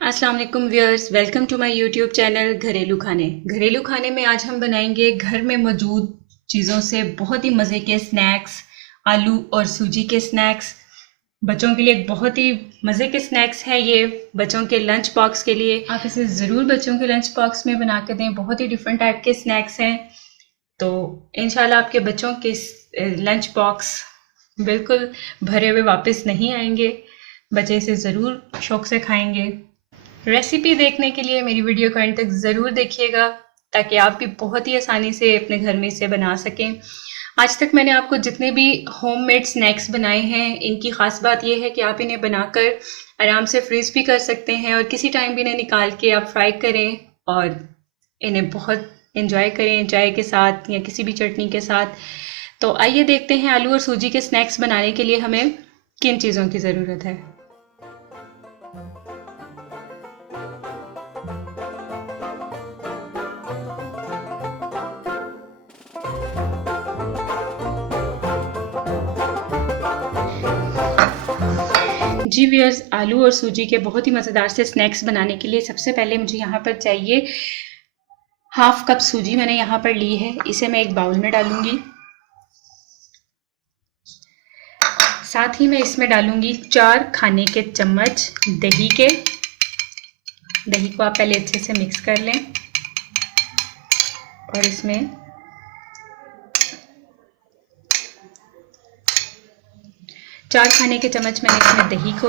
अस्सलाम वालेकुम viewers, welcome to my YouTube channel घरेलू खाने। घरेलू खाने में आज हम बनाएंगे घर में मौजूद चीज़ों से बहुत ही मज़े के स्नैक्स, आलू और सूजी के स्नैक्स। बच्चों के लिए एक बहुत ही मज़े के स्नैक्स है ये, बच्चों के लंच बॉक्स के लिए। आप इसे ज़रूर बच्चों के लंच बॉक्स में बना कर दें। बहुत ही डिफरेंट टाइप के स्नैक्स हैं, तो इंशाल्लाह आपके बच्चों के लंच बॉक्स बिल्कुल भरे हुए वापस नहीं आएंगे। बच्चे इसे ज़रूर शौक से खाएंगे। रेसिपी देखने के लिए मेरी वीडियो को एंड तक ज़रूर देखिएगा ताकि आप भी बहुत ही आसानी से अपने घर में इसे बना सकें। आज तक मैंने आपको जितने भी होममेड स्नैक्स बनाए हैं, इनकी ख़ास बात यह है कि आप इन्हें बनाकर आराम से फ्रीज़ भी कर सकते हैं और किसी टाइम भी इन्हें निकाल के आप फ्राई करें और इन्हें बहुत इंजॉय करें चाय के साथ या किसी भी चटनी के साथ। तो आइए देखते हैं आलू और सूजी के स्नैक्स बनाने के लिए हमें किन चीज़ों की ज़रूरत है। जी व्यूअर्स, आलू और सूजी के बहुत ही मज़ेदार से स्नैक्स बनाने के लिए सबसे पहले मुझे यहाँ पर चाहिए हाफ कप सूजी। मैंने यहाँ पर ली है, इसे मैं एक बाउल में डालूंगी। साथ ही मैं इसमें डालूंगी 4 खाने के चम्मच दही के। दही को आप पहले अच्छे से मिक्स कर लें और इसमें 4 खाने के चम्मच मैंने इसमें दही को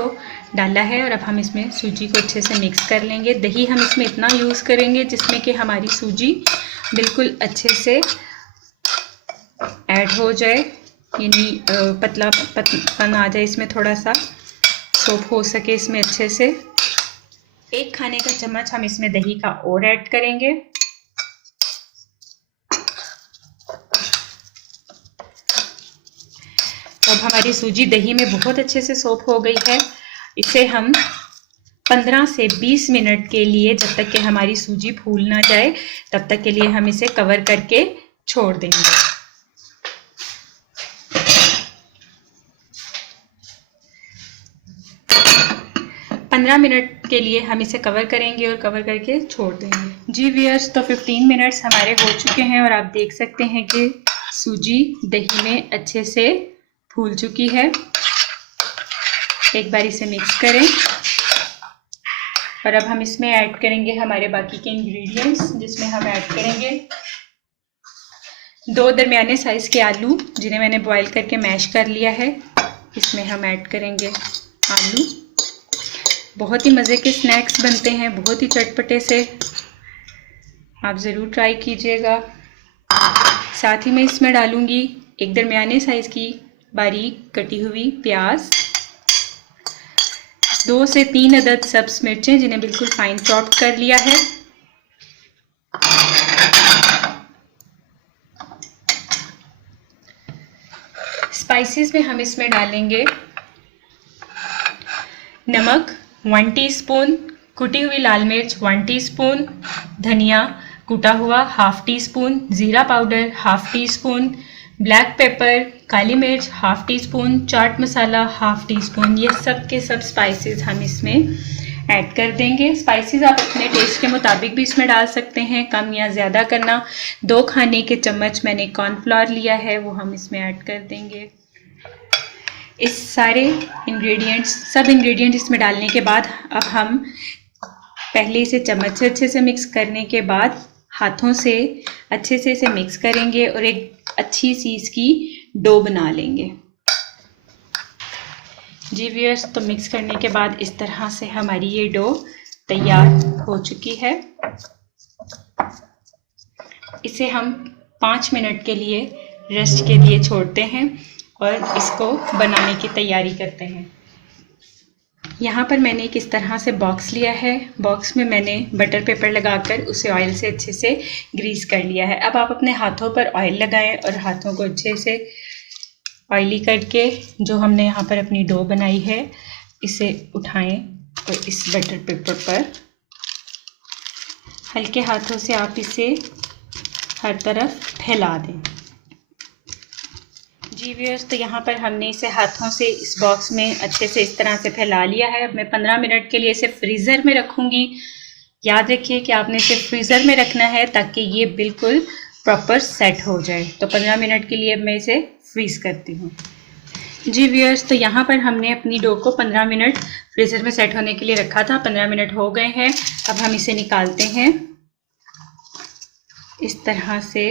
डाला है और अब हम इसमें सूजी को अच्छे से मिक्स कर लेंगे। दही हम इसमें इतना यूज़ करेंगे जिसमें कि हमारी सूजी बिल्कुल अच्छे से ऐड हो जाए, यानी पतलापन आ जाए, इसमें थोड़ा सा सोप हो सके इसमें अच्छे से। 1 खाने का चम्मच हम इसमें दही का और ऐड करेंगे। अब हमारी सूजी दही में बहुत अच्छे से सोप हो गई है। इसे हम 15 से 20 मिनट के लिए, जब तक कि हमारी सूजी फूल ना जाए, तब तक के लिए हम इसे कवर करके छोड़ देंगे। 15 मिनट के लिए हम इसे कवर करेंगे और कवर करके छोड़ देंगे। जी व्यूअर्स, तो 15 मिनट्स हमारे हो चुके हैं और आप देख सकते हैं कि सूजी दही में अच्छे से फूल चुकी है। एक बार इसे मिक्स करें और अब हम इसमें ऐड करेंगे हमारे बाकी के इंग्रेडिएंट्स, जिसमें हम ऐड करेंगे 2 दरमियाने साइज के आलू, जिन्हें मैंने बॉईल करके मैश कर लिया है। इसमें हम ऐड करेंगे आलू। बहुत ही मज़े के स्नैक्स बनते हैं, बहुत ही चटपटे से, आप ज़रूर ट्राई कीजिएगा। साथ ही मैं इसमें डालूंगी 1 दरमियाने साइज की बारीक कटी हुई प्याज, 2 से 3 अदद सब्ज़ मिर्चें जिन्हें बिल्कुल फाइन चॉप कर लिया है। स्पाइसेस में हम इसमें डालेंगे नमक 1 टीस्पून, कुटी हुई लाल मिर्च 1 टीस्पून, धनिया कूटा हुआ 1/2 टीस्पून, ज़ीरा पाउडर 1/2 टीस्पून, ब्लैक पेपर काली मिर्च 1/2 टीस्पून, चाट मसाला 1/2 टीस्पून। ये सब के सब स्पाइसेस हम इसमें ऐड कर देंगे। स्पाइसेस आप अपने टेस्ट के मुताबिक भी इसमें डाल सकते हैं, कम या ज़्यादा करना। 2 खाने के चम्मच मैंने कॉर्नफ्लोर लिया है, वो हम इसमें ऐड कर देंगे। इस सारे इंग्रेडिएंट्स, सब इंग्रेडिएंट इसमें डालने के बाद अब हम पहले इसे चम्मच से अच्छे से मिक्स करने के बाद हाथों से अच्छे से इसे मिक्स करेंगे और एक अच्छी सी इसकी डो बना लेंगे। जी व्यूअर्स, तो मिक्स करने के बाद इस तरह से हमारी ये डो तैयार हो चुकी है। इसे हम 5 मिनट के लिए रेस्ट के लिए छोड़ते हैं और इसको बनाने की तैयारी करते हैं। यहाँ पर मैंने एक इस तरह से बॉक्स लिया है। बॉक्स में मैंने बटर पेपर लगाकर उसे ऑयल से अच्छे से ग्रीस कर लिया है। अब आप अपने हाथों पर ऑयल लगाएं और हाथों को अच्छे से ऑयली करके जो हमने यहाँ पर अपनी डो बनाई है, इसे उठाएं और इस बटर पेपर पर हल्के हाथों से आप इसे हर तरफ फैला दें। जी व्यूअर्स, तो यहाँ पर हमने इसे हाथों से इस बॉक्स में अच्छे से इस तरह से फैला लिया है। अब मैं 15 मिनट के लिए इसे फ्रीज़र में रखूँगी। याद रखिए कि आपने इसे फ्रीज़र में रखना है ताकि ये बिल्कुल प्रॉपर सेट हो जाए। तो 15 मिनट के लिए मैं इसे फ्रीज़ करती हूँ। जी व्यूअर्स, तो यहाँ पर हमने अपनी डो को 15 मिनट फ्रीज़र में सेट होने के लिए रखा था। 15 मिनट हो गए हैं। अब हम इसे निकालते हैं। इस तरह से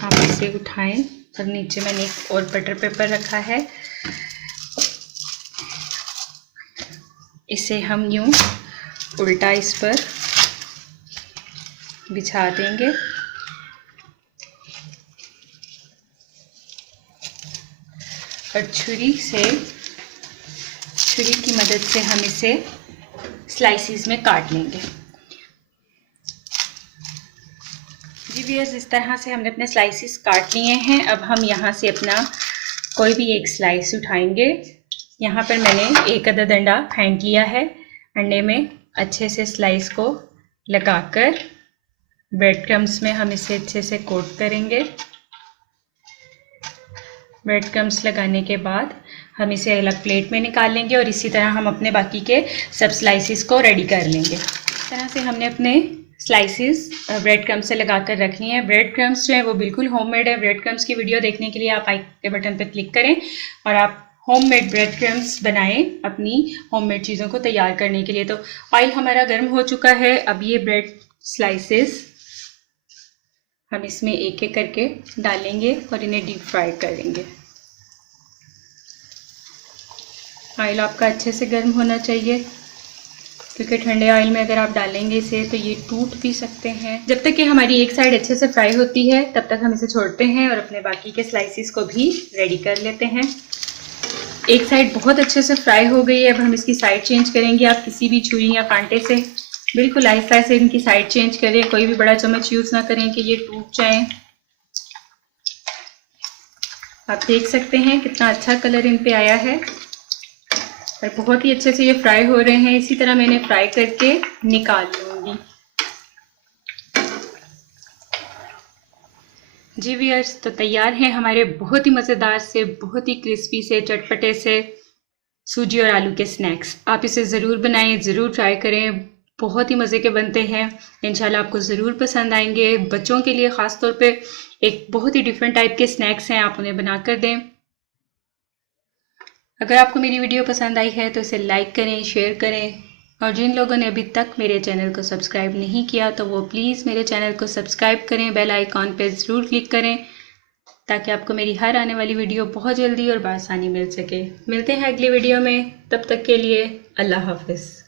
आप इसे उठाएं और नीचे मैंने एक और बटर पेपर रखा है। इसे हम यूं उल्टा इस पर बिछा देंगे और छुरी की मदद से हम इसे स्लाइसिस में काट लेंगे। जी व्यूअर्स, इस तरह से हमने अपने स्लाइसिस काट लिए हैं। अब हम यहाँ से अपना कोई भी एक स्लाइस उठाएंगे। यहाँ पर मैंने एक अदद अंडा फेंट लिया है। अंडे में अच्छे से स्लाइस को लगाकर ब्रेड क्रम्स में हम इसे अच्छे से कोट करेंगे। ब्रेड क्रम्स लगाने के बाद हम इसे अलग प्लेट में निकाल लेंगे और इसी तरह हम अपने बाकी के सब स्लाइसिस को रेडी कर लेंगे। इस तरह से हमने अपने स्लाइसिस ब्रेड क्रम्स से लगाकर रख लिए हैं। ब्रेड क्रम्स जो है वो बिल्कुल होममेड है। ब्रेड क्रम्स की वीडियो देखने के लिए आप आई के बटन पर क्लिक करें और आप होममेड ब्रेड क्रम्स बनाएं अपनी होममेड चीज़ों को तैयार करने के लिए। तो ऑयल हमारा गर्म हो चुका है। अब ये ब्रेड स्लाइसिस हम इसमें एक एक करके डालेंगे और इन्हें डीप फ्राई करेंगे। ऑयल आपका अच्छे से गर्म होना चाहिए क्योंकि ठंडे ऑयल में अगर आप डालेंगे इसे तो ये टूट भी सकते हैं। जब तक कि हमारी एक साइड अच्छे से फ्राई होती है तब तक हम इसे छोड़ते हैं और अपने बाकी के स्लाइसिस को भी रेडी कर लेते हैं। एक साइड बहुत अच्छे से फ्राई हो गई है। अब हम इसकी साइड चेंज करेंगे। आप किसी भी छुरी या कांटे से बिल्कुल आहिस्ता से इनकी साइड चेंज करें। कोई भी बड़ा चम्मच यूज़ ना करें कि ये टूट जाएं। आप देख सकते हैं कितना अच्छा कलर इन पे आया है और बहुत ही अच्छे से ये फ्राई हो रहे हैं। इसी तरह मैंने फ्राई करके निकाल लूँगी। जी व्यूअर्स, तो तैयार हैं हमारे बहुत ही मज़ेदार से, बहुत ही क्रिस्पी से, चटपटे से सूजी और आलू के स्नैक्स। आप इसे ज़रूर बनाएं, ज़रूर ट्राई करें। बहुत ही मज़े के बनते हैं। इंशाल्लाह आपको ज़रूर पसंद आएंगे। बच्चों के लिए ख़ास तौर पे एक बहुत ही डिफरेंट टाइप के स्नैक्स हैं, आप उन्हें बना कर दें। अगर आपको मेरी वीडियो पसंद आई है तो इसे लाइक करें, शेयर करें और जिन लोगों ने अभी तक मेरे चैनल को सब्सक्राइब नहीं किया तो वो प्लीज़ मेरे चैनल को सब्सक्राइब करें, बेल आइकॉन पे ज़रूर क्लिक करें ताकि आपको मेरी हर आने वाली वीडियो बहुत जल्दी और बआसानी मिल सके। मिलते हैं अगली वीडियो में, तब तक के लिए अल्लाह हाफ़िज़।